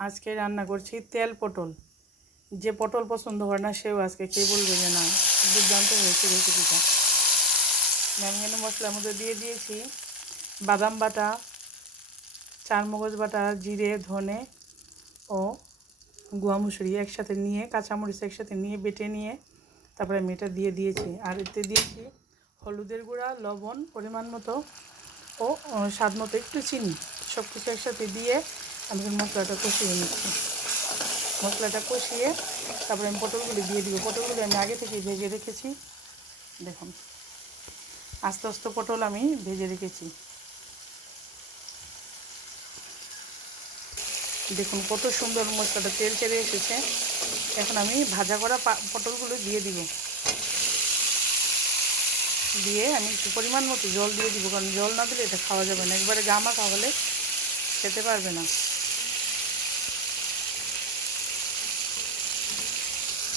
আজকে রান্না করছি তেল পটল। যে পটল পছন্দ করে না সেও আজকে খেয়ে বলবে যে না, দুর্দান্ত হয়েছে রেসিপিটা। আমি এখানে মশলার মধ্যে দিয়ে দিয়েছি বাদাম বাটা, চারমগজ বাটা, জিরে, ধনে ও গুয়া মুসুরি একসাথে নিয়ে, কাঁচামরিচ একসাথে নিয়ে বেটে নিয়ে তারপরে আমি এটা দিয়ে দিয়েছি। আর এতে দিয়েছি হলুদের গুঁড়া, লবণ পরিমাণ মতো ও স্বাদ মতো একটু চিনি। সব কিছু একসাথে দিয়ে আমি মশলাটা কষিয়ে নিচ্ছি। মশলাটা কষিয়ে তারপরে আমি পটলগুলি দিয়ে দিব। পটলগুলি আমি আগে থেকেই ভেজে রেখেছি। দেখুন, আস্তে আস্তে পটল আমি ভেজে রেখেছি। দেখুন কত সুন্দর মশলাটা তেল ছেড়ে এসেছে। এখন আমি ভাজা করা পটলগুলো দিয়ে দিব। দিয়ে আমি একটু পরিমাণ মতো জল দিয়ে দিব, কারণ জল না দিলে এটা খাওয়া যাবে না। একবারে গামা খাওয়ালে খেতে পারবে না।